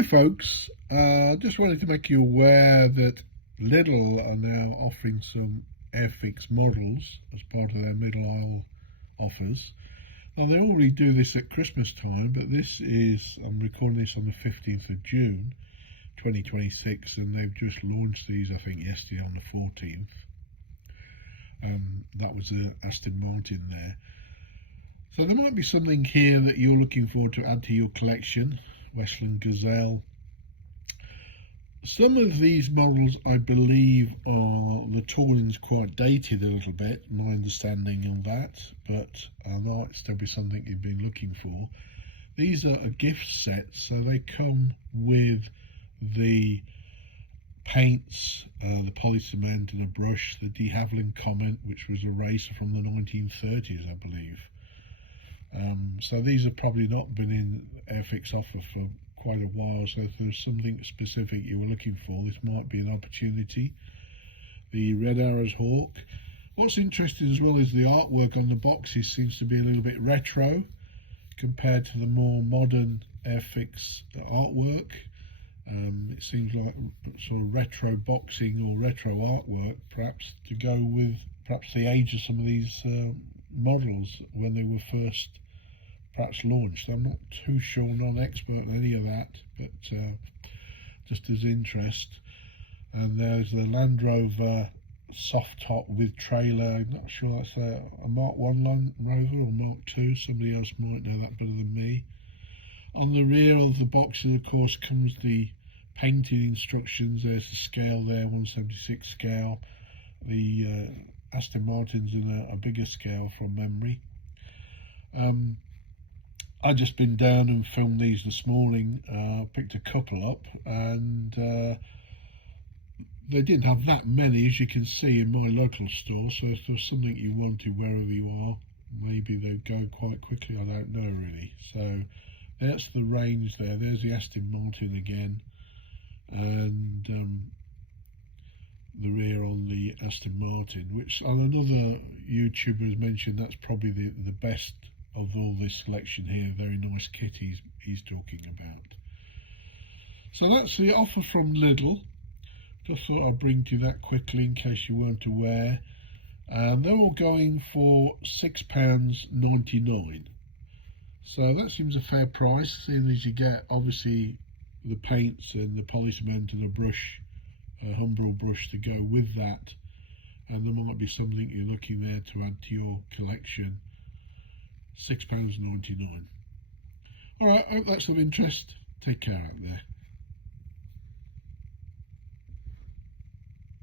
Hi folks, just wanted to make you aware that Lidl are now offering some Airfix models as part of their middle aisle offers. Now they already do this at Christmas time, but I'm recording this on the 15th of June 2026, and they've just launched these I think yesterday on the 14th. That was a Aston Martin there. So there might be something here that you're looking for to add to your collection. Westland Gazelle. Some of these models I believe the tooling's quite dated a little bit, my understanding on that, but might still be something you've been looking for. These are a gift set, so they come with the paints, the polycement and a brush, the de Havilland Comet, which was a racer from the 1930s I believe. So these have probably not been in Airfix offer for quite a while, so if there's something specific you were looking for, this might be an opportunity. The Red Arrows Hawk. What's interesting as well is the artwork on the boxes seems to be a little bit retro compared to the more modern Airfix artwork. It seems like sort of retro boxing or retro artwork perhaps to go with perhaps the age of some of these models when they were first perhaps launched. I'm not too sure, not an expert on any of that, but just as interest. And there's the Land Rover soft top with trailer. I'm not sure that's a Mark 1 Land Rover or Mark 2, somebody else might know that better than me. On the rear of the boxes of course comes the painting instructions. There's the scale there, 1/76 scale. The Aston Martin's in a bigger scale from memory. I just been down and filmed these this morning, picked a couple up, and they didn't have that many as you can see in my local store, so if there's something you wanted wherever you are, maybe they'd go quite quickly, I don't know really. So that's the range there. There's the Aston Martin again, and the rear on the Aston Martin, which on another YouTuber has mentioned that's probably the best of all this selection here. Very nice kit he's talking about. So that's the offer from Lidl. Just thought I'd bring to you that quickly in case you weren't aware. And they're all going for £6.99. So that seems a fair price, seeing as you get obviously the paints and the polycement and a brush, a Humbrol brush to go with that, and there might be something you're looking there to add to your collection. £6.99. Alright, I hope that's of interest. Take care out there.